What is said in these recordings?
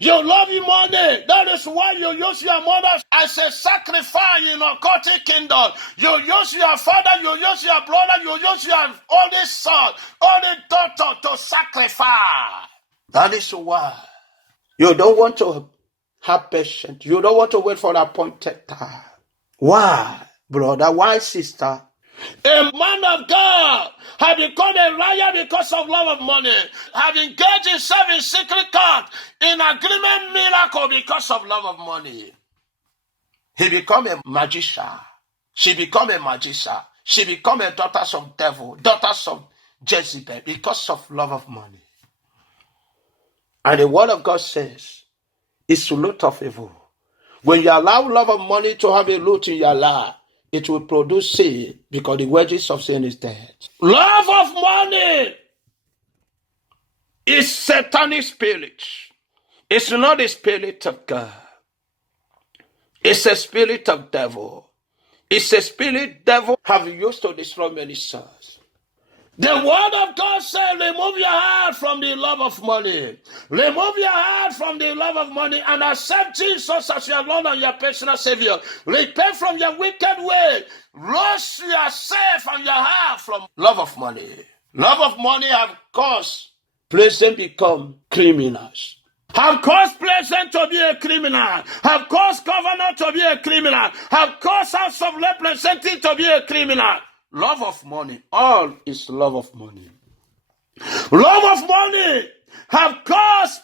You love your money. That is why you use your mother as a sacrifice in a occultic kingdom. You use your father, you use your brother, you use your only son, only daughter to sacrifice. That is why you don't want to have patience. You don't want to wait for the appointed time. Why, brother? Why, sister? A man of God have become a liar because of love of money. Have engaged himself in secret cult, in agreement miracle because of love of money. He become a magician. She become a magician. She become a daughter of devil, daughters of Jezebel because of love of money. And the word of God says, it's the root of evil. When you allow love of money to have a root in your life, it will produce sin because the wages of sin is death. Love of money is satanic spirit. It's not the spirit of God. It's a spirit of devil. It's a spirit devil have used to destroy many souls. The word of God says, remove your heart from the love of money. Remove your heart from the love of money and accept Jesus as your Lord and your personal Savior. Repent from your wicked way. Wash yourself and your heart from love of money. Love of money have caused pleasant become criminals. Have caused pleasant to be a criminal. Have caused governor to be a criminal. Have caused House of Representatives to be a criminal. Love of money. All is love of money. Love of money have caused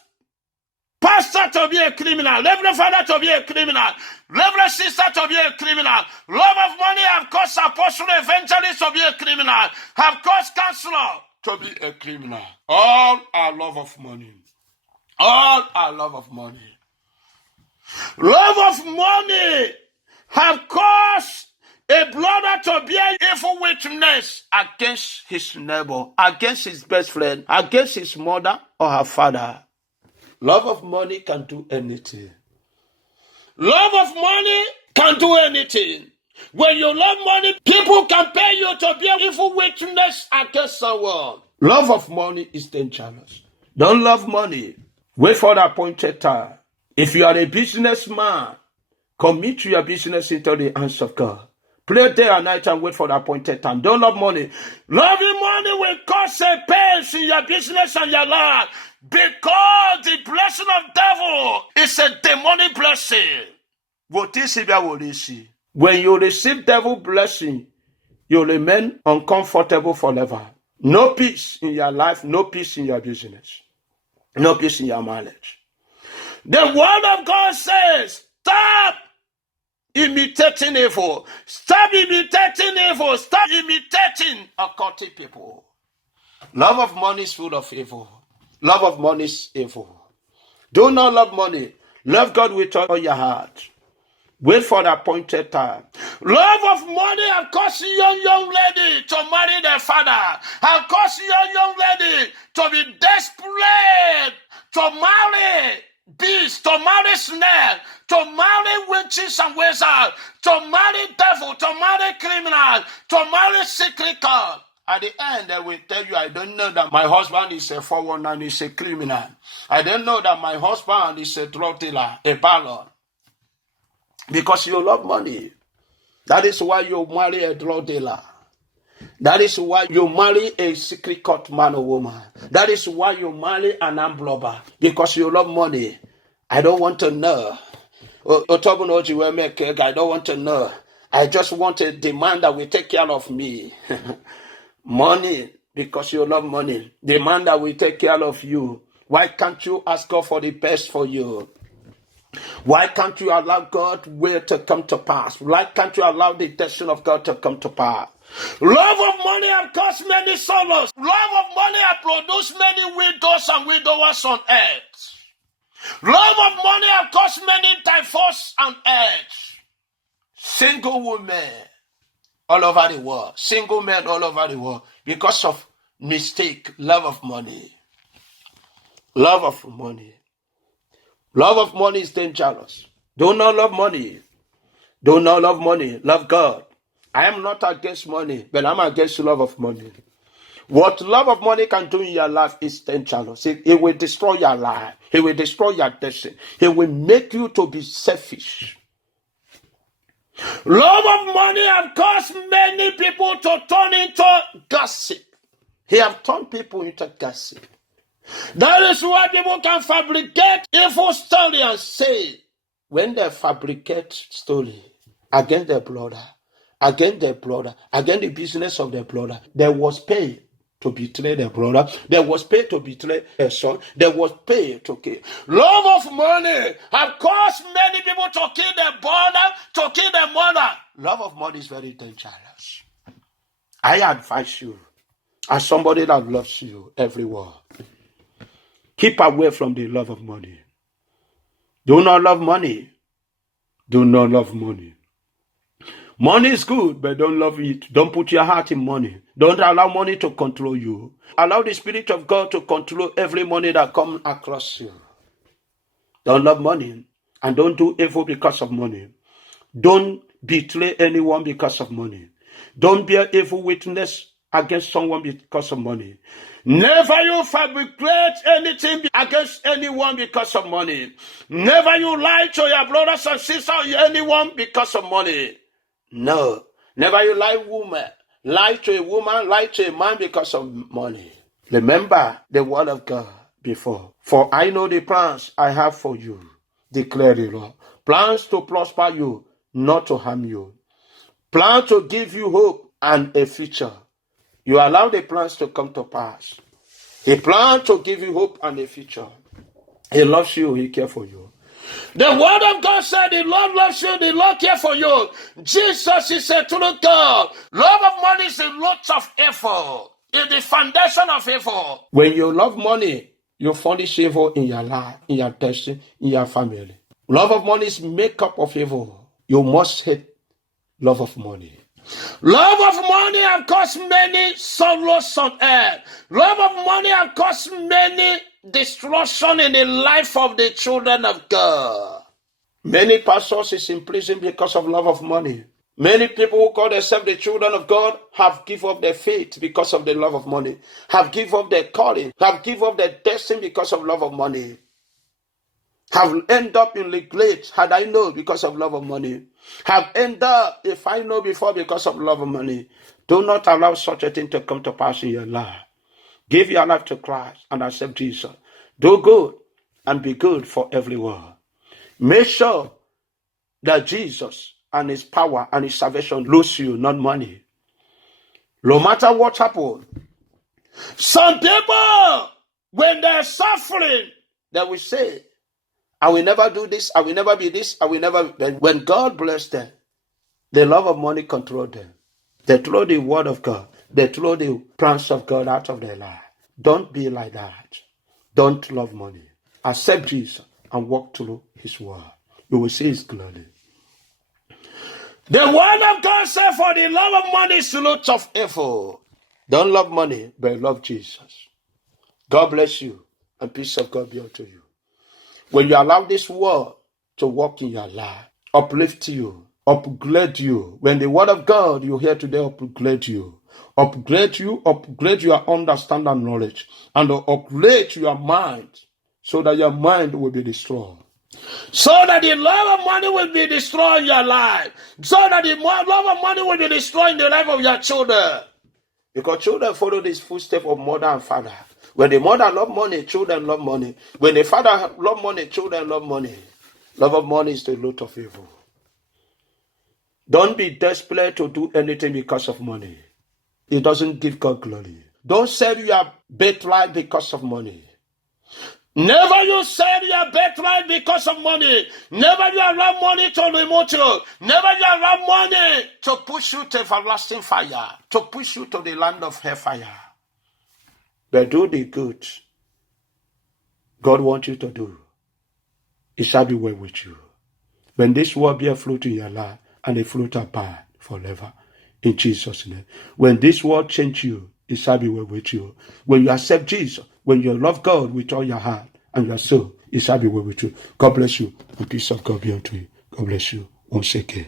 pastor to be a criminal, reverend father to be a criminal, reverend sister to be a criminal. Love of money have caused apostle evangelist to be a criminal, have caused counselor to be a criminal. All are love of money. All are love of money. Love of money have caused a brother to bear evil witness against his neighbor, against his best friend, against his mother or her father. Love of money can do anything. Love of money can do anything. When you love money, people can pay you to bear evil witness against someone. Love of money is dangerous. Don't love money. Wait for the appointed time. If you are a businessman, commit your business into the hands of God. Play day and night and wait for the appointed time. Don't love money. Loving money will cause a pain in your business and your life because the blessing of devil is a demonic blessing. When you receive devil blessing, you remain uncomfortable forever. No peace in your life, no peace in your business, no peace in your marriage. The word of God says, stop imitating evil. Stop imitating evil. Stop imitating occultic people. Love of money is full of evil. Love of money is evil. Do not love money. Love God with all your heart. Wait for the appointed time. Love of money have caused young lady to marry their father. Have caused young lady to be desperate to marry beast, to marry snake, to marry witches and wizards, to marry devil, to marry criminal, to marry secret cult. At the end, they will tell you, I don't know that my husband is a 419, he's a criminal. I don't know that my husband is a drug dealer, a ballad. Because you love money. That is why you marry a drug dealer. That is why you marry a secret cult man or woman. That is why you marry an armed robber. Because you love money. I don't want to know. I don't want to know. I just want a demand that will take care of me. Money, because you love money. Demand that will take care of you. Why can't you ask God for the best for you? Why can't you allow God's will to come to pass? Why can't you allow the destiny of God to come to pass? Love of money has caused many sorrows. Love of money has produced many widows and widowers on earth. Love of money has caused many divorce on earth. Single women all over the world. Single men all over the world. Because of mistake, love of money. Love of money. Love of money is dangerous. Do not love money. Do not love money. Love God. I am not against money, but I'm against love of money. What love of money can do in your life is dangerous. It will destroy your life. It will destroy your destiny. It will make you to be selfish. Love of money has caused many people to turn into gossip. He have turned people into gossip. That is why people can fabricate evil story and say, when they fabricate story against their brother, against the business of their brother, there was pay to betray their brother. There was pay to betray their son. There was pay to kill. Love of money have caused many people to kill their brother, to kill their mother. Love of money is very dangerous. I advise you, as somebody that loves you everywhere, keep away from the love of money. Do not love money. Do not love money. Money is good, but don't love it. Don't put your heart in money. Don't allow money to control you. Allow the Spirit of God to control every money that comes across you. Don't love money, and don't do evil because of money. Don't betray anyone because of money. Don't bear evil witness against someone because of money. Never you fabricate anything against anyone because of money. Never you lie to your brothers and sisters or anyone because of money. No. Never you lie to a woman, lie to a man because of money. Remember the word of God before. For I know the plans I have for you, declare the Lord. Plans to prosper you, not to harm you. Plans to give you hope and a future. You allow the plans to come to pass. He plans to give you hope and a future. He loves you, he cares for you. The word of God said the Lord loves you, the Lord cares for you. Jesus is a true God. Love of money is the root of evil. It's the foundation of evil. When you love money, you furnish evil in your life, in your destiny, in your family. Love of money is makeup of evil. You must hate love of money. Love of money has caused many sorrows on earth. Love of money has caused many destruction in the life of the children of God. Many pastors is in prison because of love of money. Many people who call themselves the children of God have given up their faith because of the love of money. Have given up their calling. Have given up their destiny because of love of money. Have ended up in regret, had I known, because of love of money. Have ended up, if I know before, because of love of money. Do not allow such a thing to come to pass in your life. Give your life to Christ and accept Jesus. Do good and be good for everyone. Make sure that Jesus and his power and his salvation lose you, not money. No matter what happens. Some people, when they're suffering, they will say, I will never do this, I will never be this, I will never. When God bless them, the love of money control them. They throw the word of God, they throw the plans of God out of their life. Don't be like that. Don't love money. Accept Jesus and walk through his word. You will see his glory. The word of God said, for the love of money is the root of evil. Don't love money, but love Jesus. God bless you, and peace of God be unto you. When you allow this word to work in your life, uplift you, upgrade you. When the word of God you hear today upgrade you, upgrade your understanding and knowledge, and upgrade your mind so that your mind will be destroyed. So that the love of money will be destroyed in your life. So that the love of money will be destroyed in the life of your children. Because children follow this footstep of mother and father. When the mother love money, children love money. When the father love money, children love money. Love of money is the root of evil. Don't be desperate to do anything because of money. It doesn't give God glory. Don't sell your birthright because of money. Never you sell your birthright because of money. Never you allow money to remove you. Never you allow money to push you to everlasting fire, to push you to the land of hellfire. But do the good God wants you to do. It shall be well with you. When this word bear fruit in your life, and the fruit abide forever. In Jesus' name. When this word change you, it shall be well with you. When you accept Jesus, when you love God with all your heart and your soul, it shall be well with you. God bless you, and peace of God be unto you. God bless you once again.